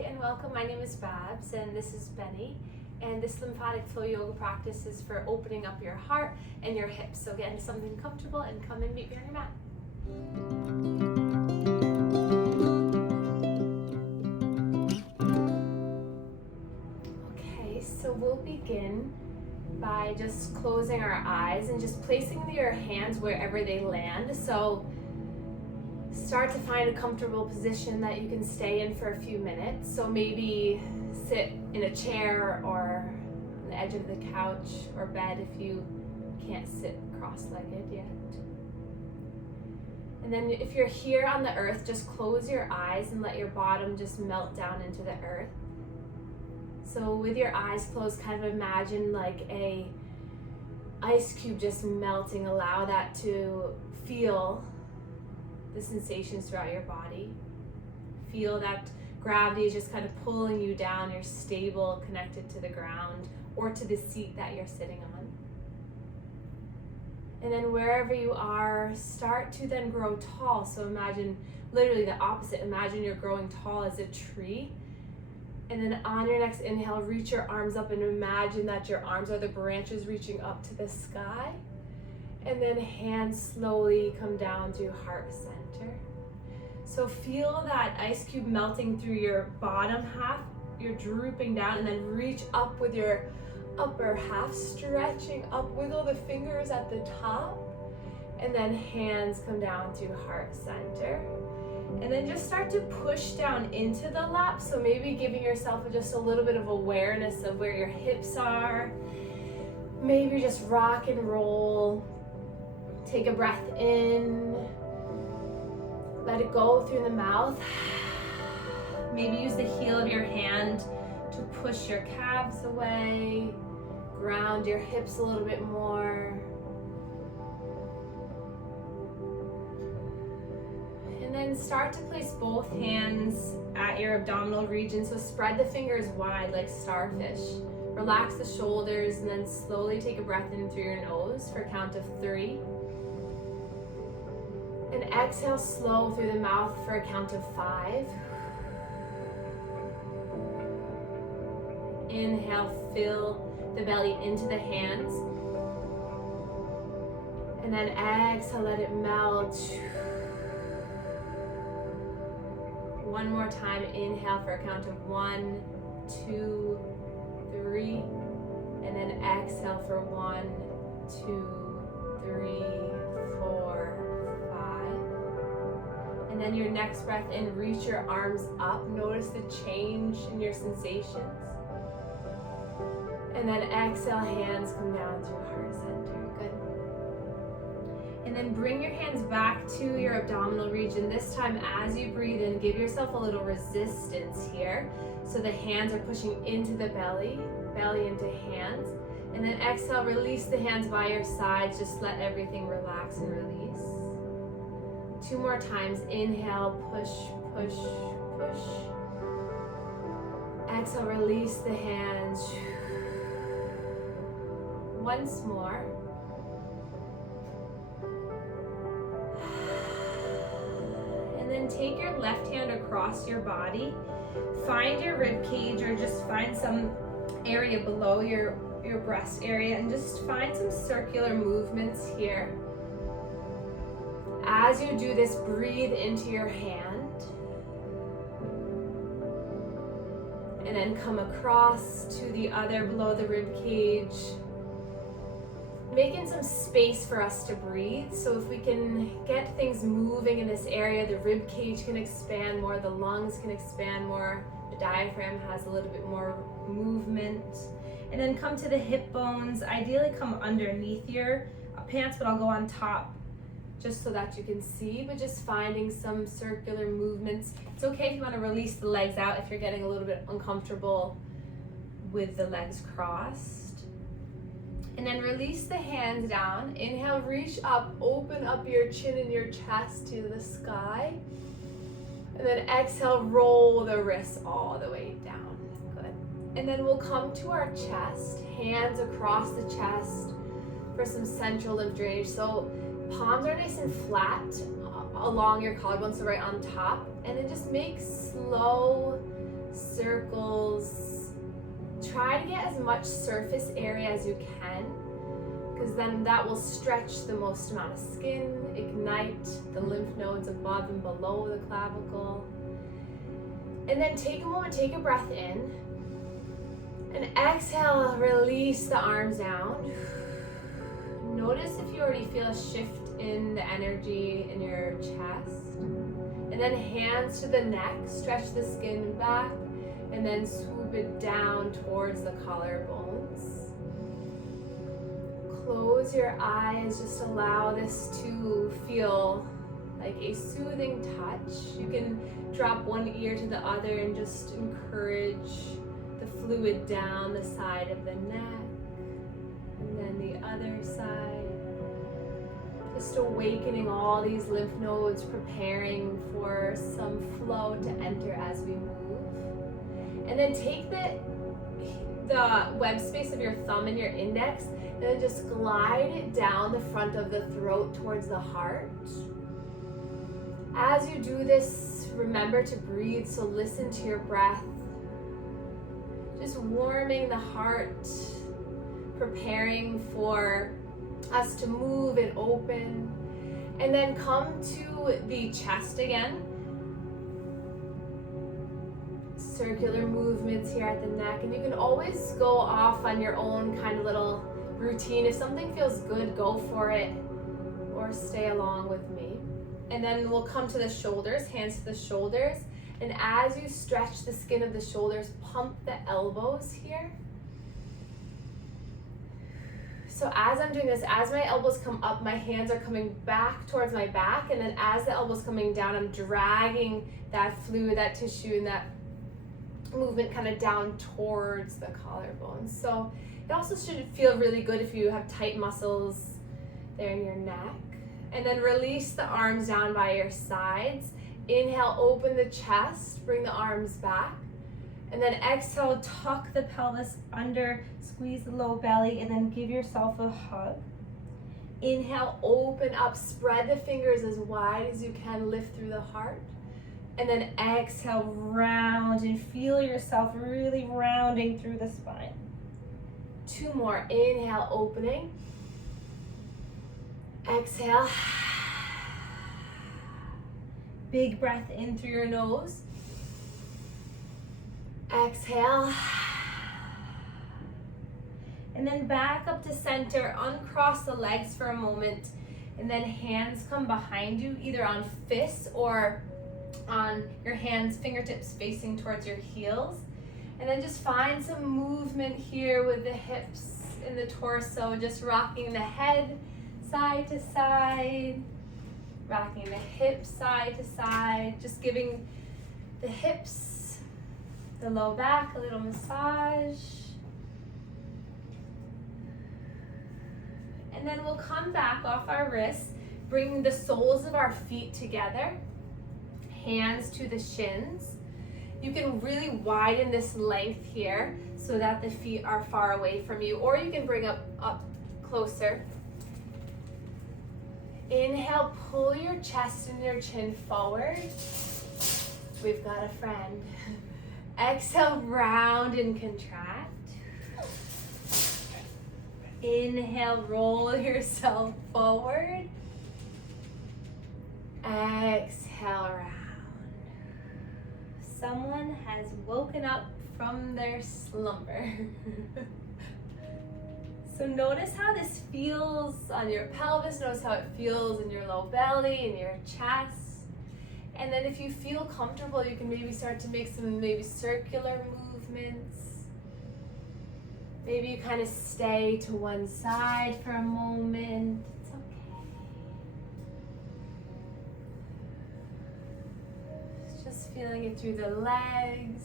Hi and welcome. My name is Babs and this is Benny. And this lymphatic flow yoga practice is for opening up your heart and your hips. So get into something comfortable and come and meet me on your mat. Okay, so we'll begin by just closing our eyes and just placing your hands wherever they land. So start to find a comfortable position that you can stay in for a few minutes. So maybe sit in a chair or on the edge of the couch or bed if you can't sit cross-legged yet. And then if you're here on the earth, just close your eyes and let your bottom just melt down into the earth. So with your eyes closed, kind of imagine like a ice cube just melting. Allow that to feel the sensations throughout your body. Feel that gravity is just kind of pulling you down. You're stable, connected to the ground or to the seat that you're sitting on. And then wherever you are, start to then grow tall. So imagine literally the opposite. Imagine you're growing tall as a tree. And then on your next inhale, reach your arms up and imagine that your arms are the branches reaching up to the sky. And then hands slowly come down to heart center. So feel that ice cube melting through your bottom half. You're drooping down and then reach up with your upper half, stretching up. Wiggle the fingers at the top. And then hands come down to heart center. And then just start to push down into the lap. So maybe giving yourself just a little bit of awareness of where your hips are. Maybe just rock and roll. Take a breath in. Let it go through the mouth. Maybe use the heel of your hand to push your calves away. Ground your hips a little bit more. And then start to place both hands at your abdominal region. So spread the fingers wide like starfish. Relax the shoulders and then slowly take a breath in through your nose for a count of 3. And exhale slow through the mouth for a count of 5. Inhale, fill the belly into the hands. And then exhale, let it melt. One more time, inhale for a count of 1, 2, 3. And then exhale for 1, 2, 3, 4. And then your next breath in, reach your arms up. Notice the change in your sensations. And then exhale, hands come down to heart center. Good. And then bring your hands back to your abdominal region. This time as you breathe in, give yourself a little resistance here. So the hands are pushing into the belly into hands. And then exhale, release the hands by your sides. Just let everything relax and release. 2 more times. Inhale, push, push, push. Exhale, release the hands. Once more. And then take your left hand across your body. Find your rib cage or just find some area below your breast area and just find some circular movements here. As you do this, breathe into your hand. And then come across to the other below the rib cage. Making some space for us to breathe. So if we can get things moving in this area, the rib cage can expand more, the lungs can expand more, the diaphragm has a little bit more movement. And then come to the hip bones. Ideally come underneath your pants, but I'll go on top just so that you can see, but just finding some circular movements. It's okay if you want to release the legs out if you're getting a little bit uncomfortable with the legs crossed. And then release the hands down. Inhale, reach up, open up your chin and your chest to the sky. And then exhale, roll the wrists all the way down. Good. And then we'll come to our chest, hands across the chest for some central lymph drainage. So palms are nice and flat along your collarbone, so right on top. And then just make slow circles. Try to get as much surface area as you can, because then that will stretch the most amount of skin, ignite the lymph nodes above and below the clavicle. And then take a moment, take a breath in, and exhale, release the arms down. Notice if you already feel a shift in the energy in your chest. And then hands to the neck, stretch the skin back, and then swoop it down towards the collarbones. Close your eyes, just allow this to feel like a soothing touch. You can drop one ear to the other and just encourage the fluid down the side of the neck, and then the other side. Just awakening all these lymph nodes, preparing for some flow to enter as we move. And then take the web space of your thumb and your index, and then just glide it down the front of the throat towards the heart. As you do this, remember to breathe, so listen to your breath. Just warming the heart, preparing for us to move and open. And then come to the chest again. Circular movements here at the neck, and you can always go off on your own kind of little routine. If something feels good, go for it, or stay along with me. And then we'll come to the shoulders, hands to the shoulders. And as you stretch the skin of the shoulders, pump the elbows here. So as I'm doing this, as my elbows come up, my hands are coming back towards my back. And then as the elbow's coming down, I'm dragging that fluid, that tissue, and that movement kind of down towards the collarbones. So it also should feel really good if you have tight muscles there in your neck. And then release the arms down by your sides. Inhale, open the chest, bring the arms back. And then exhale, tuck the pelvis under, squeeze the low belly, and then give yourself a hug. Inhale, open up, spread the fingers as wide as you can, lift through the heart. And then exhale, round, and feel yourself really rounding through the spine. 2 more. Inhale, opening. Exhale. Big breath in through your nose. Exhale. And then back up to center. Uncross the legs for a moment. And then hands come behind you, either on fists or on your hands, fingertips facing towards your heels. And then just find some movement here with the hips and the torso, just rocking the head side to side, rocking the hips side to side, just giving the hips, the low back a little massage. And then we'll come back off our wrists, bring the soles of our feet together, hands to the shins. You can really widen this length here so that the feet are far away from you, or you can bring up closer. Inhale, pull your chest and your chin forward. We've got a friend. Exhale, round and contract. Inhale, roll yourself forward. Exhale, round. Someone has woken up from their slumber. So notice how this feels on your pelvis, notice how it feels in your low belly, in your chest. And then if you feel comfortable, you can maybe start to make some circular movements. Maybe you kind of stay to one side for a moment. It's okay. Just feeling it through the legs.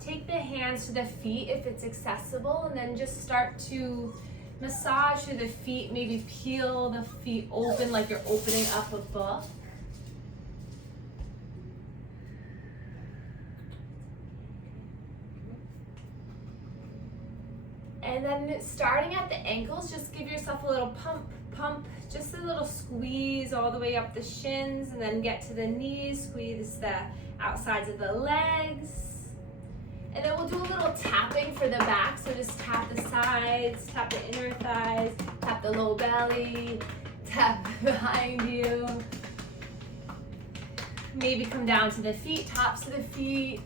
Take the hands to the feet if it's accessible, and then just start to massage through the feet. Maybe peel the feet open like you're opening up a book. And then starting at the ankles, just give yourself a little pump, just a little squeeze all the way up the shins, and then get to the knees, squeeze the outsides of the legs. And then we'll do a little tapping for the back. So just tap the sides, tap the inner thighs, tap the low belly, tap behind you. Maybe come down to the feet, tops of the feet.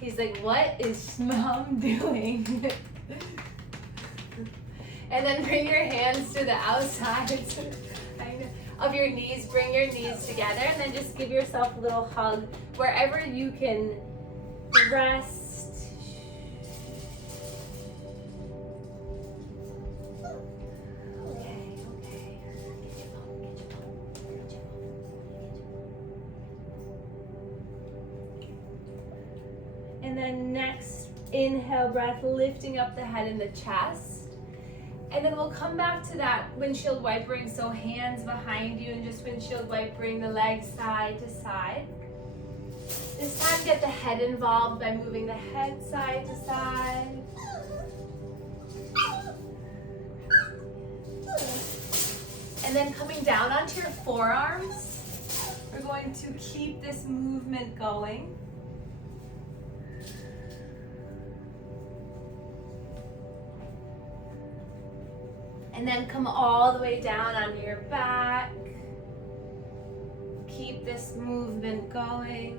He's like, what is mom doing? And then bring your hands to the outsides of your knees. Bring your knees together and then just give yourself a little hug wherever you can rest. Okay. And then next, inhale breath, lifting up the head and the chest. And then we'll come back to that windshield wipering, so hands behind you and just windshield wipering the legs side to side. This time get the head involved by moving the head side to side. And then coming down onto your forearms, we're going to keep this movement going. And then come all the way down onto your back. Keep this movement going.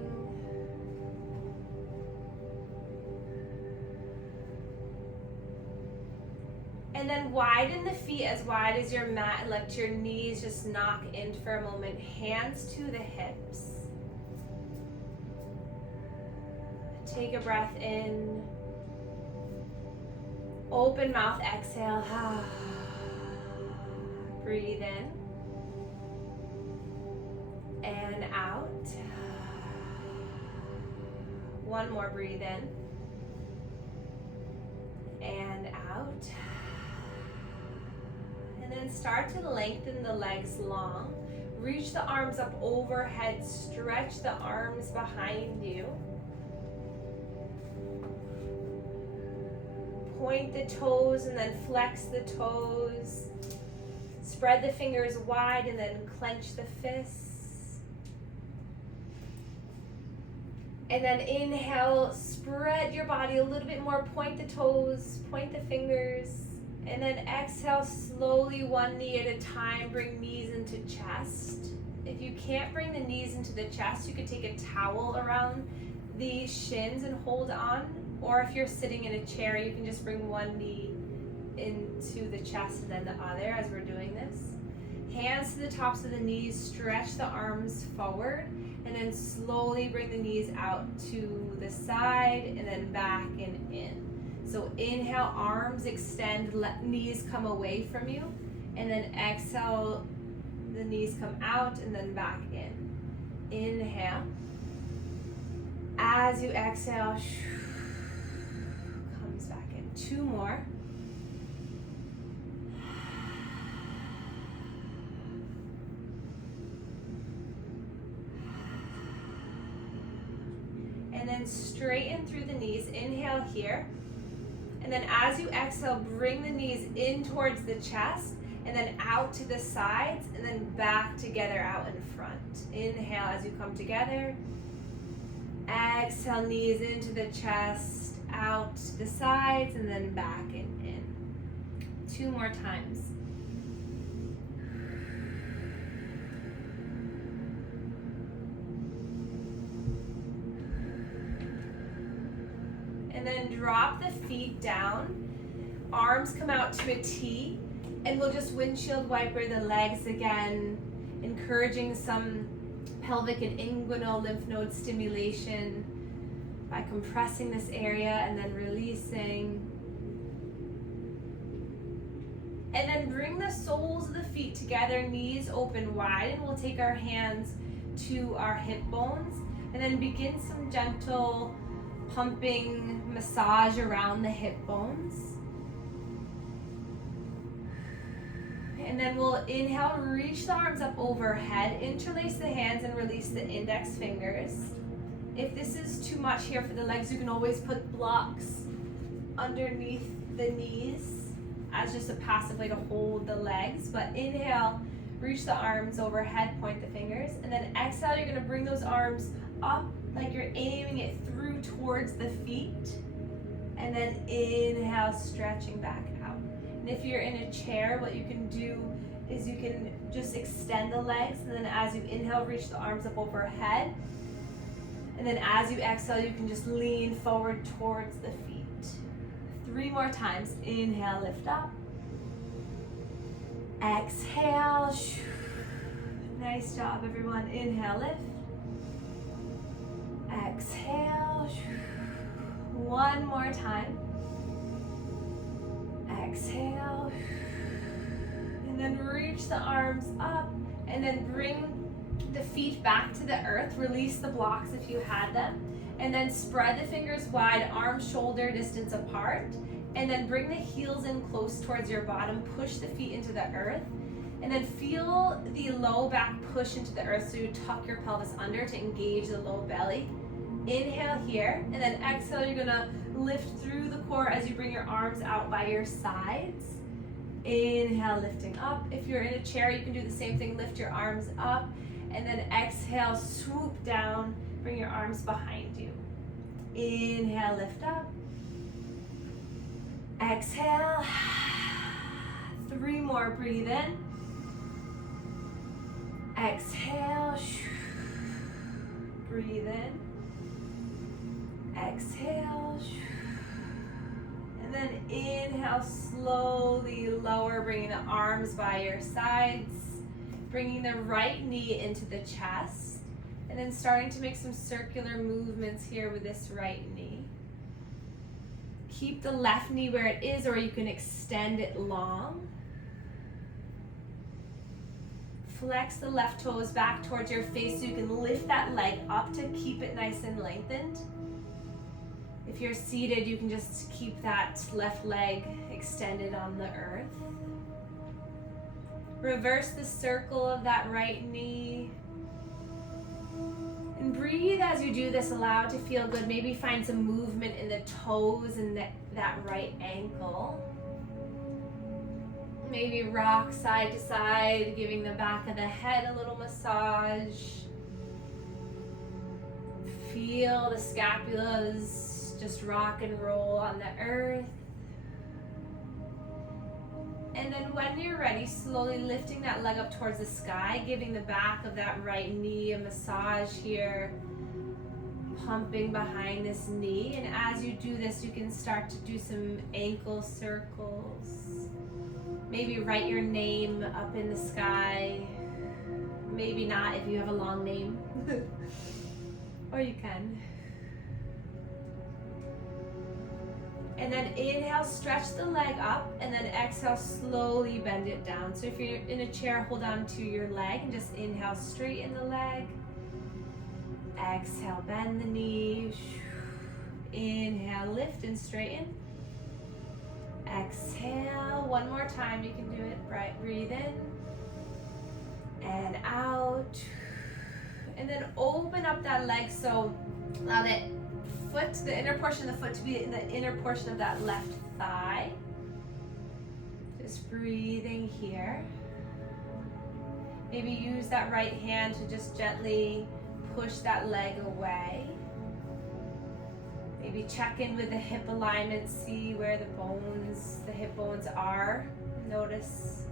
And then widen the feet as wide as your mat and let your knees just knock in for a moment. Hands to the hips. Take a breath in. Open mouth, exhale. Breathe in and out. One more, breathe in and out. And then start to lengthen the legs long. Reach the arms up overhead, stretch the arms behind you. Point the toes and then flex the toes. Spread the fingers wide and then clench the fists. And then inhale, spread your body a little bit more, point the toes, point the fingers. And then exhale, slowly one knee at a time, bring knees into chest. If you can't bring the knees into the chest, you could take a towel around the shins and hold on. Or if you're sitting in a chair, you can just bring one knee into the chest and then the other as we're doing this. Hands to the tops of the knees, stretch the arms forward, and then slowly bring the knees out to the side and then back and in. So inhale, arms extend, let knees come away from you, and then exhale, the knees come out and then back in. Inhale. As you exhale, comes back in. Two more. And then straighten through the knees. Inhale here. And then as you exhale, bring the knees in towards the chest and then out to the sides and then back together out in front. Inhale as you come together. Exhale, knees into the chest, out to the sides and then back and in. Two more times. And then drop the feet down, arms come out to a T, and we'll just windshield wiper the legs again, encouraging some pelvic and inguinal lymph node stimulation by compressing this area and then releasing. And then bring the soles of the feet together, knees open wide, and we'll take our hands to our hip bones and then begin some gentle pumping massage around the hip bones. And then we'll inhale, reach the arms up overhead, interlace the hands and release the index fingers. If this is too much here for the legs, you can always put blocks underneath the knees as just a passive way to hold the legs. But inhale, Reach the arms overhead, point the fingers, and then exhale, you're gonna bring those arms up like you're aiming it through towards the feet. And then inhale, stretching back out. And if you're in a chair, what you can do is you can just extend the legs, and then as you inhale, reach the arms up overhead. And then as you exhale, you can just lean forward towards the feet. 3 more times. Inhale, lift up. Exhale. Nice job, everyone. Inhale, lift. Exhale. 1 more time. Exhale. And then reach the arms up, and then bring the feet back to the earth. Release the blocks if you had them. And then spread the fingers wide, arms shoulder distance apart. And then bring the heels in close towards your bottom. Push the feet into the earth. And then feel the low back push into the earth, so you tuck your pelvis under to engage the low belly. Inhale here, and then exhale, you're gonna lift through the core as you bring your arms out by your sides. Inhale, lifting up. If you're in a chair, you can do the same thing. Lift your arms up, and then exhale, swoop down, bring your arms behind you. Inhale, lift up. Exhale. 3 more, breathe in. Exhale. Breathe in. Exhale. And then inhale, slowly lower, bringing the arms by your sides, bringing the right knee into the chest, and then starting to make some circular movements here with this right knee. Keep the left knee where it is, or you can extend it long. Flex the left toes back towards your face so you can lift that leg up to keep it nice and lengthened. If you're seated, you can just keep that left leg extended on the earth. Reverse the circle of that right knee. And breathe as you do this. Allow it to feel good. Maybe find some movement in the toes and that right ankle. Maybe rock side to side, giving the back of the head a little massage. Feel the scapulas just rock and roll on the earth. And then when you're ready, slowly lifting that leg up towards the sky, giving the back of that right knee a massage here, pumping behind this knee. And as you do this, you can start to do some ankle circles. Maybe write your name up in the sky. Maybe not if you have a long name. Or you can. And then inhale, stretch the leg up, and then exhale, slowly bend it down. So if you're in a chair, hold on to your leg and just inhale, straighten the leg. Exhale, bend the knee. Inhale, lift and straighten. Exhale, 1 more time, you can do it. Right, breathe in and out. And then open up that leg, so allow that foot, the inner portion of the foot, to be in the inner portion of that left thigh. Just breathing here. Maybe use that right hand to just gently push that leg away. Maybe check in with the hip alignment, see where the hip bones are. Notice,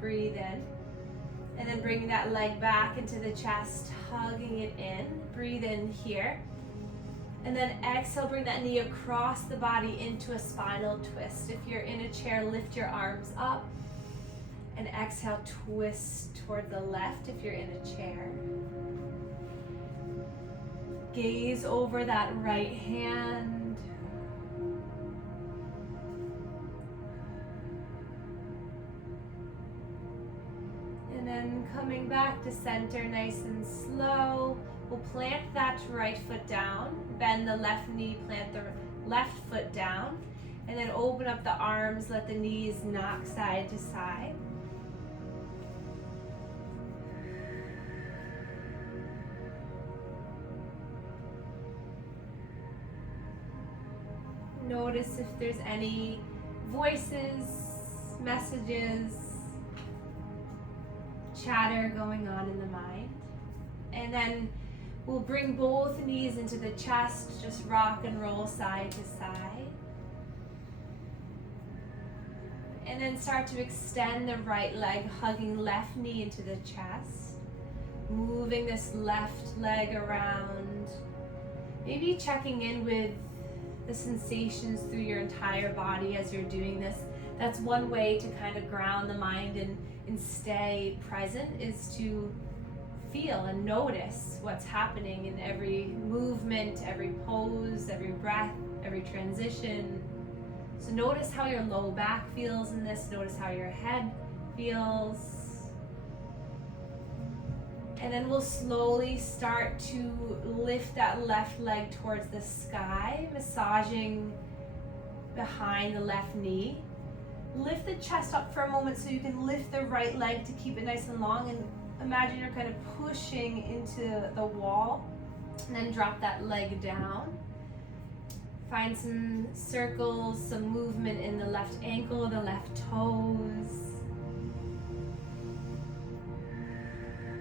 breathe in. And then bringing that leg back into the chest, hugging it in. Breathe in here. And then exhale, bring that knee across the body into a spinal twist. If you're in a chair, lift your arms up. And exhale, twist toward the left if you're in a chair. Gaze over that right hand. And then coming back to center nice and slow. We'll plant that right foot down, bend the left knee, plant the left foot down, and then open up the arms, let the knees knock side to side. Notice if there's any voices, messages, chatter going on in the mind. And then we'll bring both knees into the chest, just rock and roll side to side. And then start to extend the right leg, hugging left knee into the chest. Moving this left leg around. Maybe checking in with the sensations through your entire body as you're doing this. That's one way to kind of ground the mind and stay present, is to feel and notice what's happening in every movement, every pose, every breath, every transition. So notice how your low back feels in this. Notice how your head feels. And then we'll slowly start to lift that left leg towards the sky, massaging behind the left knee. Lift the chest up for a moment so you can lift the right leg to keep it nice and long, and imagine you're kind of pushing into the wall, and then drop that leg down. Find some circles, some movement in the left ankle, the left toes.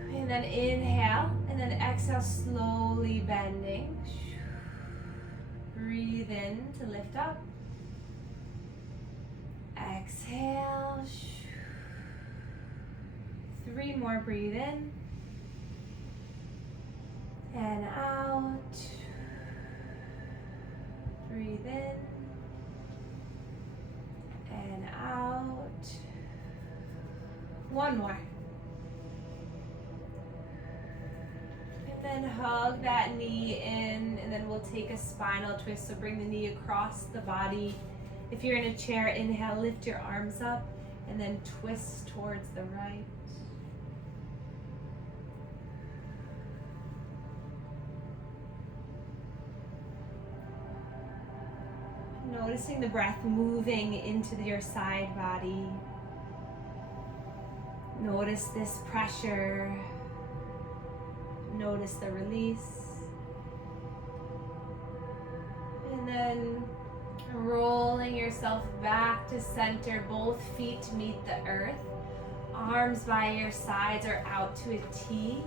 And then inhale, and then exhale, slowly bending. Breathe in to lift up. Exhale. 3 more, breathe in. And out. Breathe in. And out. 1 more. And then hug that knee in, and then we'll take a spinal twist. So bring the knee across the body. If you're in a chair, inhale, lift your arms up, and then twist towards the right. Noticing the breath moving into your side body. Notice this pressure. Notice the release. And then rolling yourself back to center, both feet meet the earth. Arms by your sides or out to a T.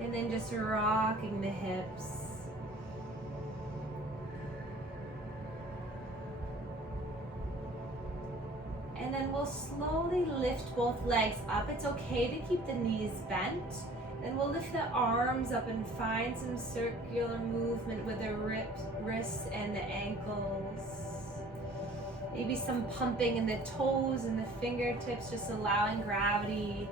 And then just rocking the hips. And then we'll slowly lift both legs up. It's okay to keep the knees bent. Then we'll lift the arms up and find some circular movement with the wrists and the ankles. Maybe some pumping in the toes and the fingertips, just allowing gravity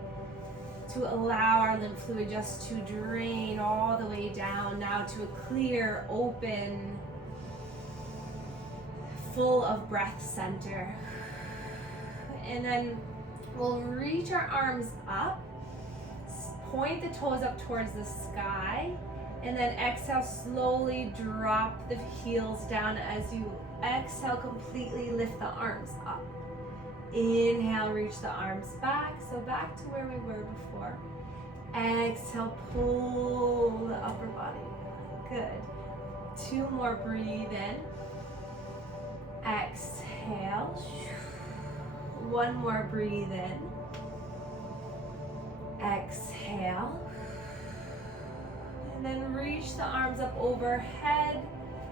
to allow our lymph fluid just to drain all the way down now to a clear, open, full of breath center. And then we'll reach our arms up, point the toes up towards the sky, and then exhale, slowly drop the heels down. As you exhale, completely lift the arms up. Inhale, reach the arms back, so back to where we were before. Exhale, pull the upper body. Good. 2 more, breathe in. Exhale. 1 more, breathe in. Exhale. And then reach the arms up overhead.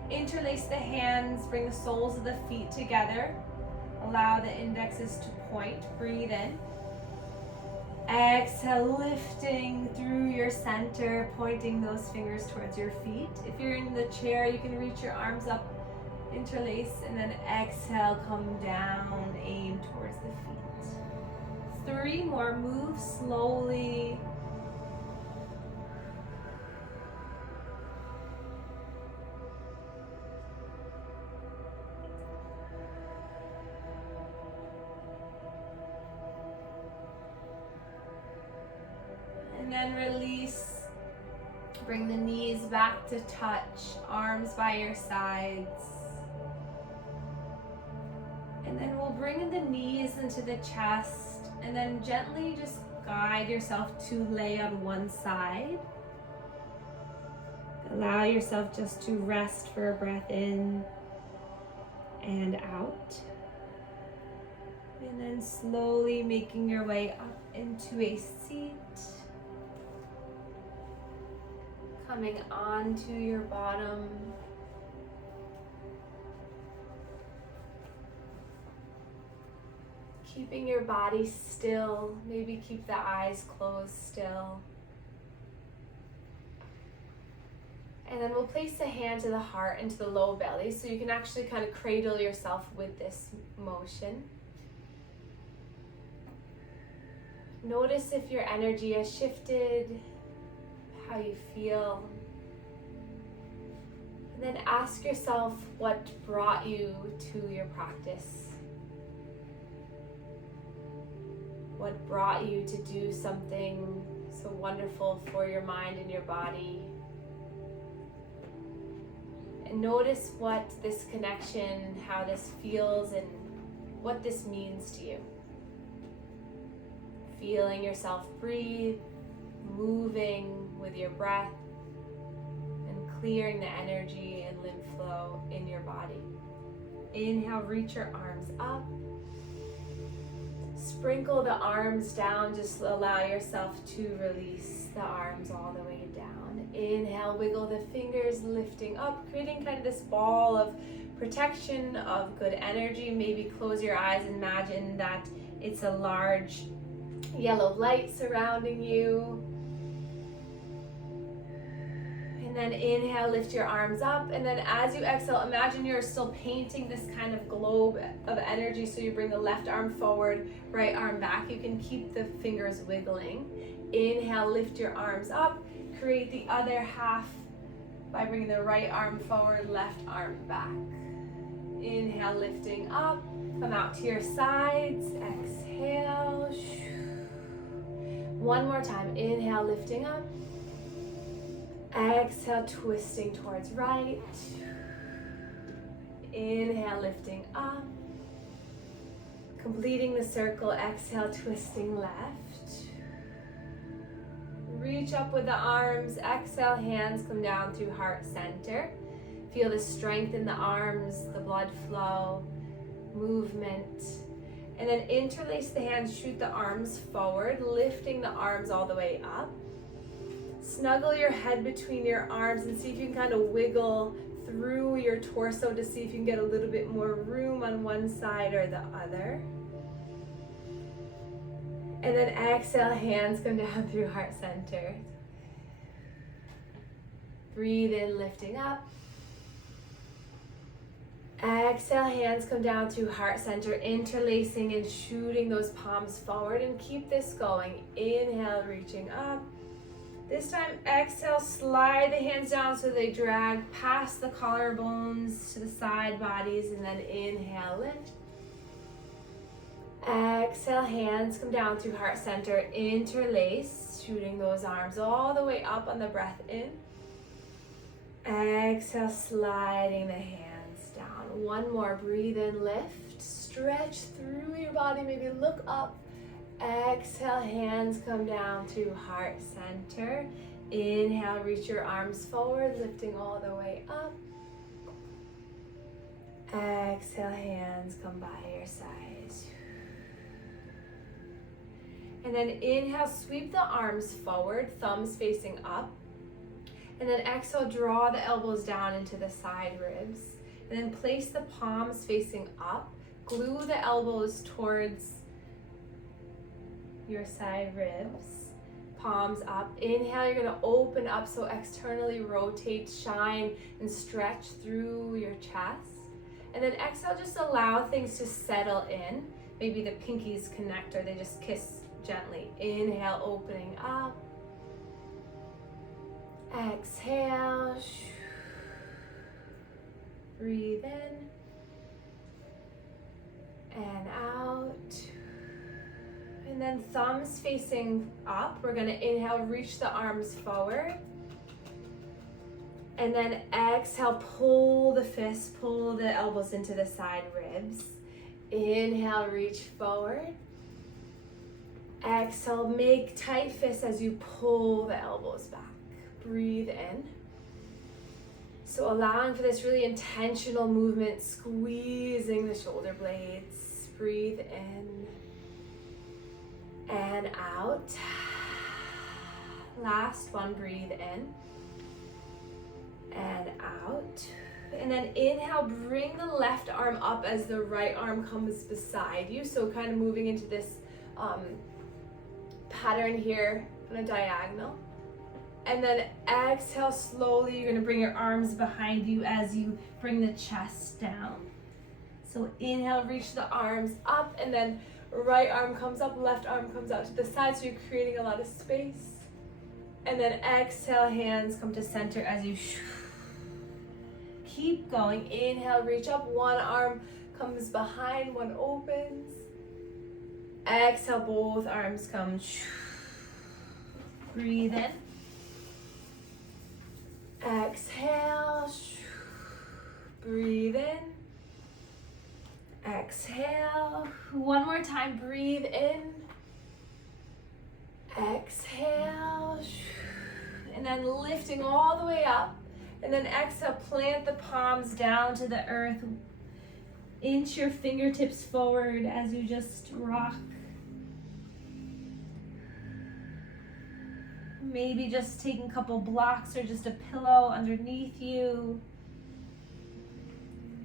Interlace the hands, bring the soles of the feet together. Allow the indexes to point. Breathe in. Exhale, lifting through your center, pointing those fingers towards your feet. If you're in the chair, you can reach your arms up, interlace, and then exhale, come down, aim towards the feet. 3 more, move slowly. And then release. Bring the knees back to touch, arms by your sides. And then we'll bring the knees into the chest, and then gently just guide yourself to lay on one side. Allow yourself just to rest for a breath in and out. And then slowly making your way up into a seat. Coming onto your bottom. Keeping your body still. Maybe keep the eyes closed still. And then we'll place the hand to the heart into the low belly, so you can actually kind of cradle yourself with this motion. Notice if your energy has shifted, how you feel. And then ask yourself what brought you to your practice. What brought you to do something so wonderful for your mind and your body. And notice what this connection, how this feels, and what this means to you. Feeling yourself breathe, moving with your breath, and clearing the energy and lymph flow in your body. Inhale, reach your arms up. Sprinkle the arms down, just allow yourself to release the arms all the way down. Inhale, wiggle the fingers, lifting up, creating kind of this ball of protection, of good energy. Maybe close your eyes and imagine that it's a large yellow light surrounding you. And then inhale, lift your arms up. And then as you exhale, imagine you're still painting this kind of globe of energy. So you bring the left arm forward, right arm back. You can keep the fingers wiggling. Inhale, lift your arms up. Create the other half by bringing the right arm forward, left arm back. Inhale, lifting up. Come out to your sides. Exhale. One more time. Inhale, lifting up. Exhale, twisting towards right. Inhale, lifting up. Completing the circle. Exhale, twisting left. Reach up with the arms. Exhale, hands come down through heart center. Feel the strength in the arms, the blood flow, movement. And then interlace the hands, shoot the arms forward, lifting the arms all the way up. Snuggle your head between your arms and see if you can kind of wiggle through your torso to see if you can get a little bit more room on one side or the other. And then exhale, hands come down through heart center. Breathe in, lifting up. Exhale, hands come down through heart center, interlacing and shooting those palms forward, and keep this going. Inhale, reaching up. This time, exhale, slide the hands down so they drag past the collarbones to the side bodies, and then inhale, lift. Exhale, hands come down through heart center, interlace, shooting those arms all the way up on the breath in. Exhale, sliding the hands down. One more, breathe in, lift, stretch through your body, maybe look up. Exhale, hands come down through heart center. Inhale, reach your arms forward, lifting all the way up. Exhale, hands come by your sides. And then inhale, sweep the arms forward, thumbs facing up. And then exhale, draw the elbows down into the side ribs. And then place the palms facing up. Glue the elbows towards your side ribs. Palms up. Inhale, you're gonna open up, so externally rotate, shine, and stretch through your chest. And then exhale, just allow things to settle in. Maybe the pinkies connect or they just kiss gently. Inhale, opening up. Exhale. Breathe in and out. And then thumbs facing up. We're gonna inhale, reach the arms forward. And then exhale, pull the fists, pull the elbows into the side ribs. Inhale, reach forward. Exhale, make tight fists as you pull the elbows back. Breathe in. So allowing for this really intentional movement, squeezing the shoulder blades. Breathe in. And out. Last one, breathe in. And out. And then inhale, bring the left arm up as the right arm comes beside you. So kind of moving into this pattern here on a diagonal. And then exhale slowly. You're gonna bring your arms behind you as you bring the chest down. So inhale, reach the arms up, and then right arm comes up, left arm comes out to the side, so you're creating a lot of space. And then exhale, hands come to center as you keep going. Inhale, reach up, one arm comes behind, one opens. Exhale, both arms come. Breathe in. Exhale. Breathe in. Exhale. One more time, breathe in. Exhale. And then lifting all the way up. And then exhale, plant the palms down to the earth. Inch your fingertips forward as you just rock. Maybe just taking a couple blocks or just a pillow underneath you.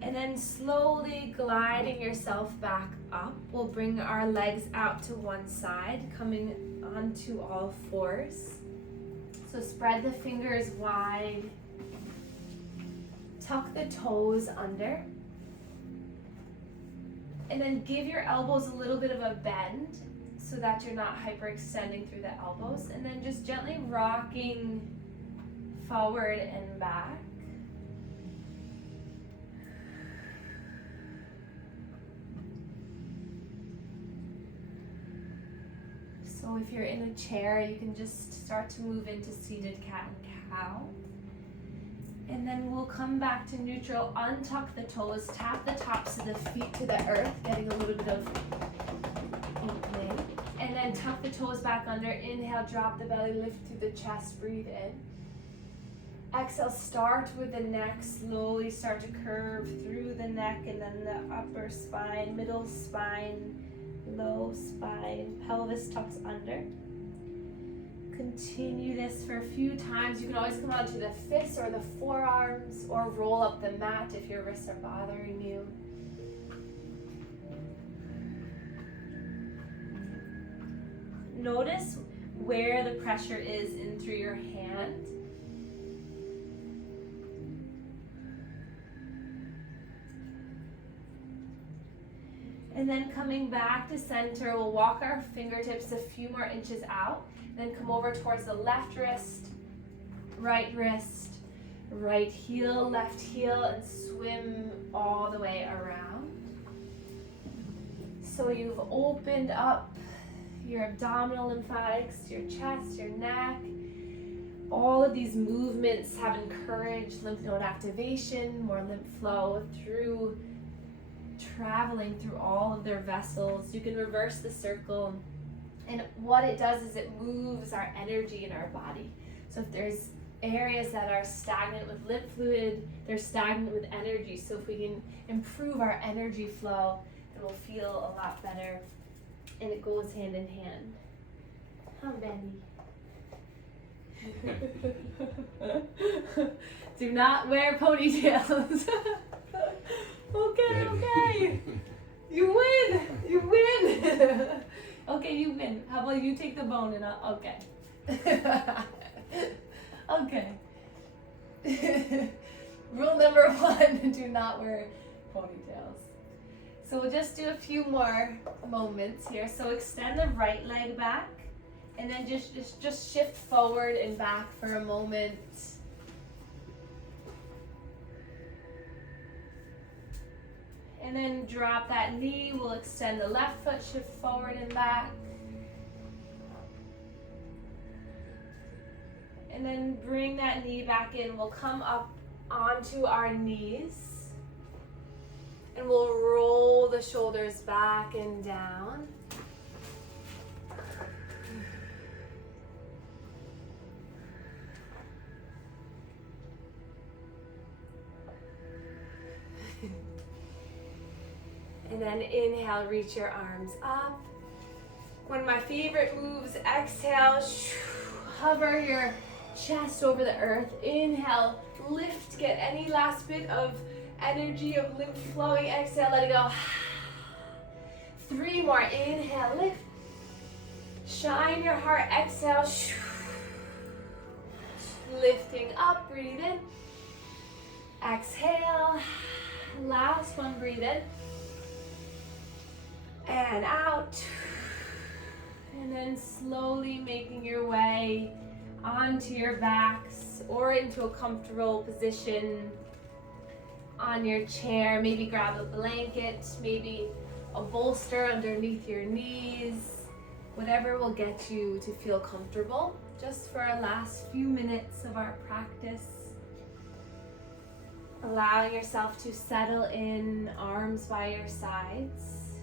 And then slowly gliding yourself back up. We'll bring our legs out to one side, coming onto all fours. So spread the fingers wide. Tuck the toes under. And then give your elbows a little bit of a bend so that you're not hyperextending through the elbows. And then just gently rocking forward and back. So if you're in a chair, you can just start to move into seated cat and cow. And then we'll come back to neutral, untuck the toes, tap the tops of the feet to the earth, getting a little bit of opening. And then tuck the toes back under, inhale, drop the belly, lift through the chest, breathe in. Exhale, start with the neck, slowly start to curve through the neck and then the upper spine, middle spine, low spine, pelvis tucks under. Continue this for a few times. You can always come onto the fists or the forearms or roll up the mat if your wrists are bothering you. Notice where the pressure is in through your hand. And then coming back to center, we'll walk our fingertips a few more inches out. Then come over towards the left wrist, right heel, left heel, and swim all the way around. So you've opened up your abdominal lymphatics, your chest, your neck. All of these movements have encouraged lymph node activation, more lymph flow through, traveling through all of their vessels. You can reverse the circle. And what it does is it moves our energy in our body. So if there's areas that are stagnant with lymph fluid, they're stagnant with energy. So if we can improve our energy flow, then we'll feel a lot better. And it goes hand in hand. Huh, Benny? Do not wear ponytails. Okay. You win. Okay, you win. How about you take the bone and I'll, okay. Okay. Rule number 1, do not wear ponytails. So we'll just do a few more moments here. So extend the right leg back and then just shift forward and back for a moment. And then drop that knee. We'll extend the left foot, shift forward and back. And then bring that knee back in. We'll come up onto our knees. And we'll roll the shoulders back and down. And then inhale, reach your arms up. One of my favorite moves, exhale, hover your chest over the earth. Inhale, lift, get any last bit of energy of lymph flowing. Exhale, let it go. 3 more, inhale, lift. Shine your heart, exhale. Lifting up, breathe in. Exhale. Last one, breathe in. And out. And then slowly making your way onto your backs or into a comfortable position on your chair. Maybe grab a blanket, maybe a bolster underneath your knees. Whatever will get you to feel comfortable, just for our last few minutes of our practice. Allowing yourself to settle in, arms by your sides.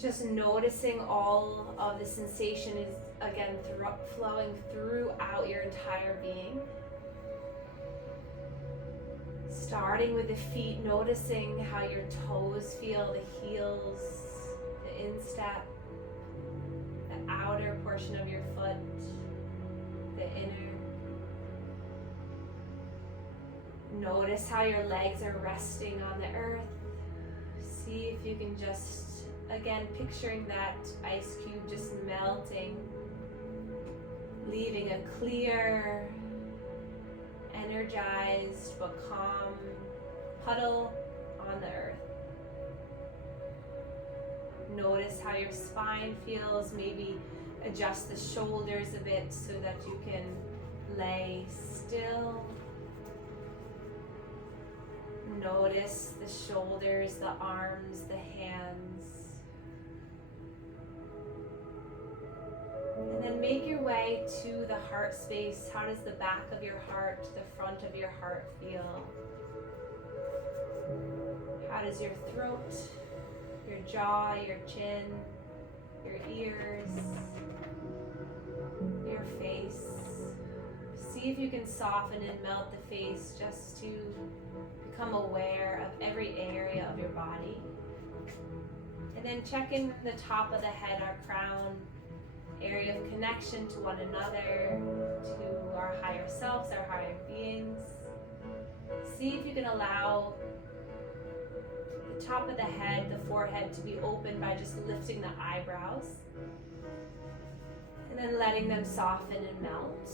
Just noticing all of the sensation is again flowing throughout your entire being. Starting with the feet, noticing how your toes feel, the heels, the instep, the outer portion of your foot, the inner. Notice how your legs are resting on the earth. See if you can just, again, picturing that ice cube just melting, leaving a clear, energized but calm puddle on the earth. Notice how your spine feels. Maybe adjust the shoulders a bit so that you can lay still. Notice the shoulders, the arms, the hands. And then make your way to the heart space. How does the back of your heart, the front of your heart feel? How does your throat, your jaw, your chin, your ears, your face? See if you can soften and melt the face just to become aware of every area of your body. And then check in the top of the head, our crown, area of connection to one another, to our higher selves, our higher beings. See if you can allow the top of the head, the forehead, to be open by just lifting the eyebrows. And then letting them soften and melt.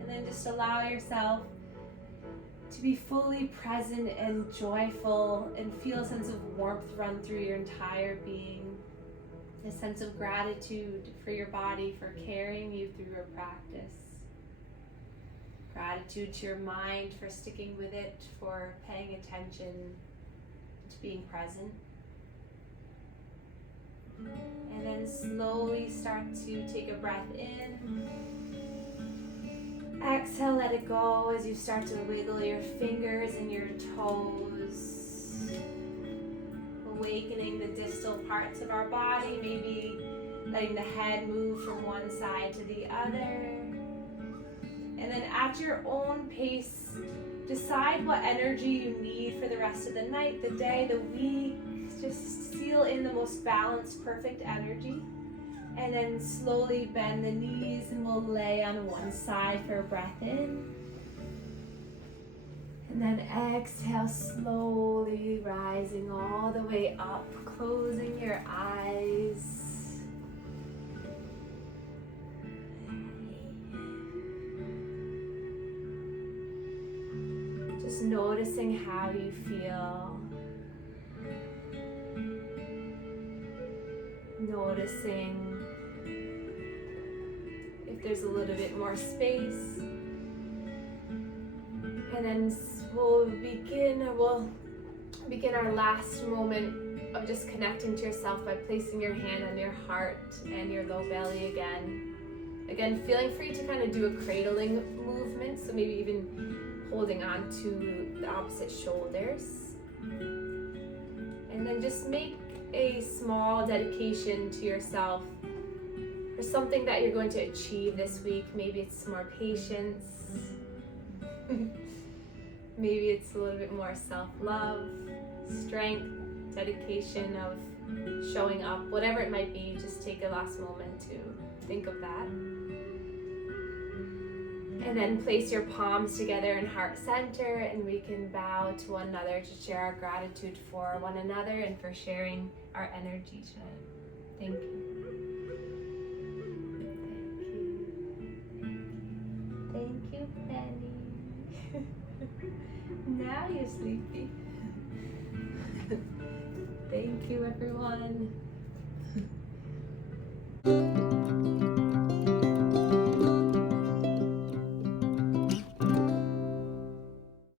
And then just allow yourself to be fully present and joyful and feel a sense of warmth run through your entire being. A sense of gratitude for your body for carrying you through your practice. Gratitude to your mind for sticking with it, for paying attention, to being present. And then slowly start to take a breath in. Exhale, let it go as you start to wiggle your fingers and your toes. Awakening the distal parts of our body, maybe letting the head move from one side to the other. And then at your own pace, decide what energy you need for the rest of the night, the day, the week. Just seal in the most balanced, perfect energy. And then slowly bend the knees and we'll lay on one side for a breath in. And then exhale, slowly rising all the way up, closing your eyes. Just noticing how you feel. Noticing if there's a little bit more space. And then we'll begin our last moment of just connecting to yourself by placing your hand on your heart and your low belly again. Again, feeling free to kind of do a cradling movement, so maybe even holding on to the opposite shoulders. And then just make a small dedication to yourself for something that you're going to achieve this week. Maybe it's more patience. Maybe it's a little bit more self-love. strength, dedication of showing up, whatever it might be. Just take a last moment to think of that. And then place your palms together in heart center, and we can bow to one another to share our gratitude for one another and for sharing our energy tonight. Thank you. Thank you, Penny. Now you're sleepy. Thank you, everyone.